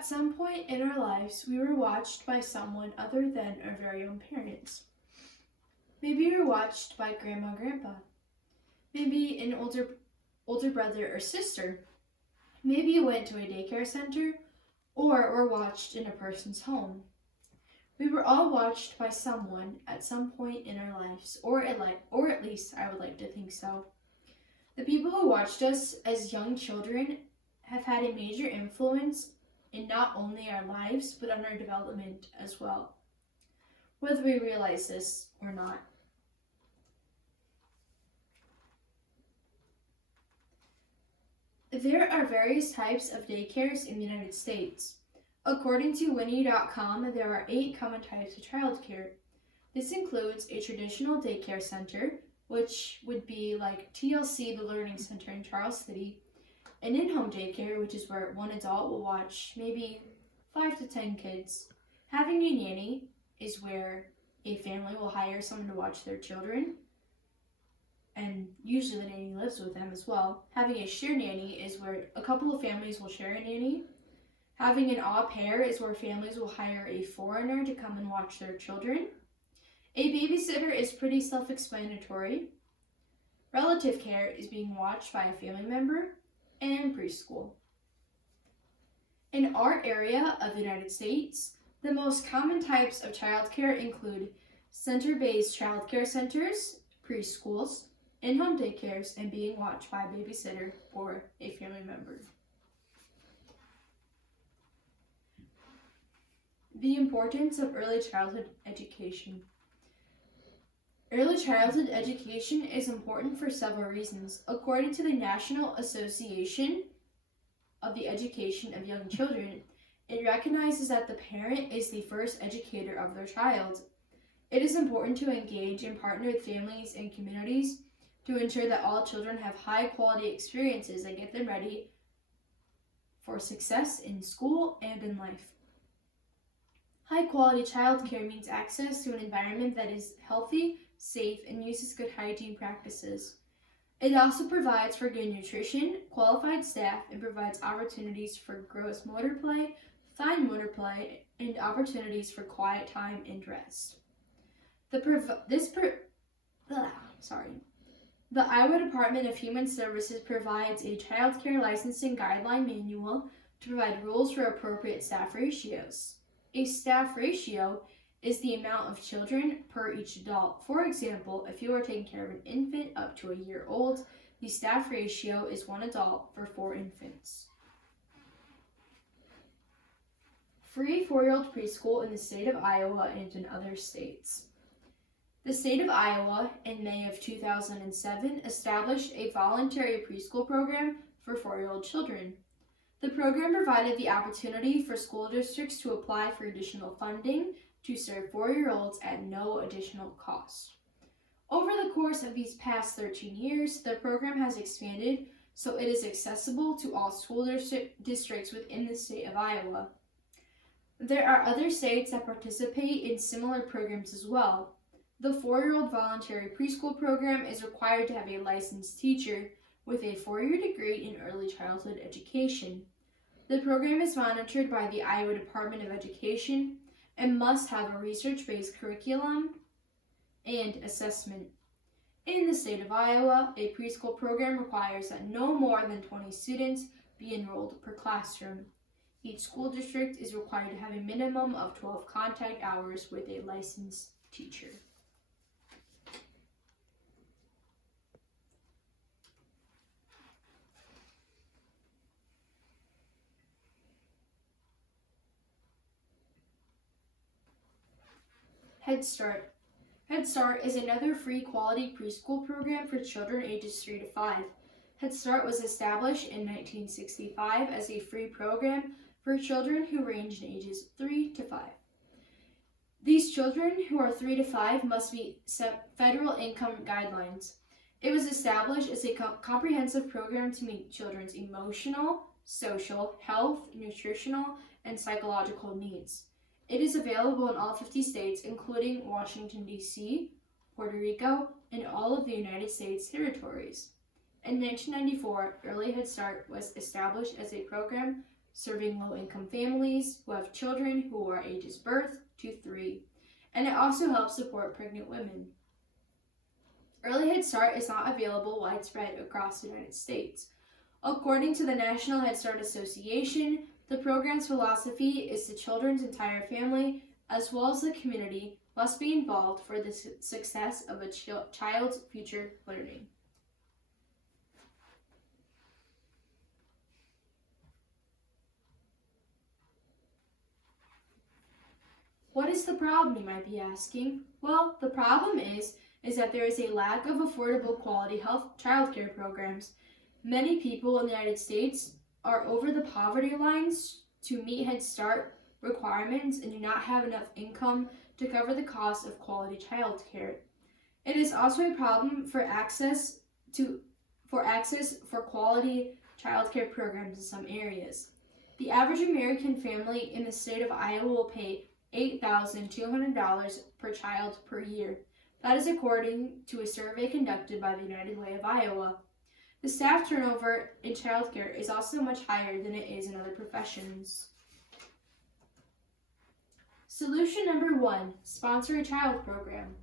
At some point in our lives, we were watched by someone other than our very own parents. Maybe you were watched by grandma or grandpa. Maybe an older brother or sister. Maybe you went to a daycare center or were watched in a person's home. We were all watched by someone at some point in our lives, or at least I would like to think so. The people who watched us as young children have had a major influence in not only our lives, but on our development as well, whether we realize this or not. There are various types of daycares in the United States. According to Winnie.com, there are 8 common types of childcare. This includes a traditional daycare center, which would be like TLC, the Learning Center in Charles City, an in-home daycare, which is where one adult will watch maybe 5 to 10 kids. Having a nanny is where a family will hire someone to watch their children, and usually the nanny lives with them as well. Having a share nanny is where a couple of families will share a nanny. Having an au pair is where families will hire a foreigner to come and watch their children. A babysitter is pretty self-explanatory. Relative care is being watched by a family member, and preschool. In our area of the United States, the most common types of childcare include center-based childcare centers, preschools, in-home daycares, and being watched by a babysitter or a family member. The importance of early childhood education. Early childhood education is important for several reasons. According to the National Association of the Education of Young Children, it recognizes that the parent is the first educator of their child. It is important to engage and partner with families and communities to ensure that all children have high-quality experiences that get them ready for success in school and in life. High-quality childcare means access to an environment that is healthy, safe, and uses good hygiene practices. It also provides for good nutrition, qualified staff, and provides opportunities for gross motor play, fine motor play, and opportunities for quiet time and rest. The Iowa Department of Human Services provides a child care licensing guideline manual to provide rules for appropriate staff ratios. A staff ratio is the amount of children per each adult. For example, if you are taking care of an infant up to a year old, the staff ratio is 1 adult for 4 infants. Free 4-year-old preschool in the state of Iowa and in other states. The state of Iowa, in May of 2007, established a voluntary preschool program for 4-year-old children. The program provided the opportunity for school districts to apply for additional funding to serve 4-year-olds at no additional cost. Over the course of these past 13 years, the program has expanded so it is accessible to all school districts within the state of Iowa. There are other states that participate in similar programs as well. The 4-year-old voluntary preschool program is required to have a licensed teacher with a 4-year degree in early childhood education. The program is monitored by the Iowa Department of Education and must have a research-based curriculum and assessment. In the state of Iowa, a preschool program requires that no more than 20 students be enrolled per classroom. Each school district is required to have a minimum of 12 contact hours with a licensed teacher. Head Start. Head Start is another free quality preschool program for children ages 3 to 5. Head Start was established in 1965 as a free program for children who range in ages 3 to 5. These children who are 3 to 5 must meet federal income guidelines. It was established as a comprehensive program to meet children's emotional, social, health, nutritional, and psychological needs. It is available in all 50 states, including Washington, D.C., Puerto Rico, and all of the United States territories. In 1994, Early Head Start was established as a program serving low-income families who have children who are ages birth to 3, and it also helps support pregnant women. Early Head Start is not available widespread across the United States. According to the National Head Start Association, the program's philosophy is the children's entire family, as well as the community, must be involved for the success of a child's future learning. What is the problem, you might be asking? Well, the problem is that there is a lack of affordable quality health childcare programs. Many people in the United States are over the poverty lines to meet Head Start requirements and do not have enough income to cover the cost of quality childcare. It is also a problem for access for quality childcare programs in some areas. The average American family in the state of Iowa will pay $8,200 per child per year. That is according to a survey conducted by the United Way of Iowa. The staff turnover in childcare is also much higher than it is in other professions. Solution number 1, sponsor a child program.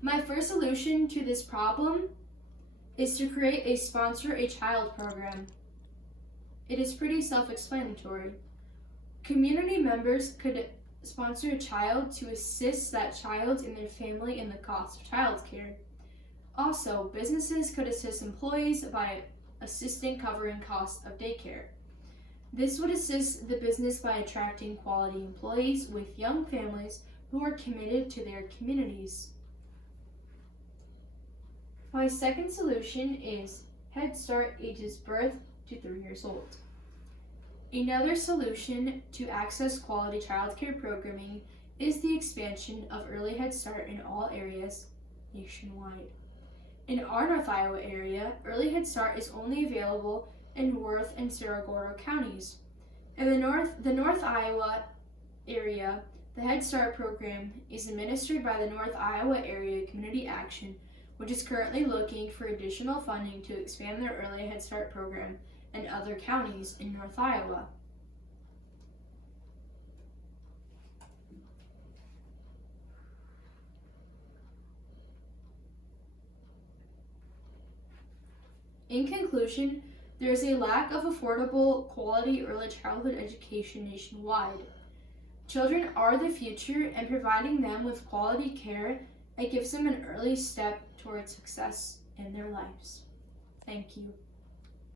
My first solution to this problem is to create a sponsor a child program. It is pretty self-explanatory. Community members could sponsor a child to assist that child and their family in the cost of childcare. Also, businesses could assist employees by assisting covering costs of daycare. This would assist the business by attracting quality employees with young families who are committed to their communities. My second solution is Head Start ages birth to 3 years old. Another solution to access quality childcare programming is the expansion of Early Head Start in all areas nationwide. In our North Iowa area, Early Head Start is only available in Worth and Cerro Gordo counties. In the North Iowa area, the Head Start program is administered by the North Iowa Area Community Action, which is currently looking for additional funding to expand their Early Head Start program in other counties in North Iowa. In conclusion, there is a lack of affordable, quality early childhood education nationwide. Children are the future, and providing them with quality care, it gives them an early step towards success in their lives. Thank you.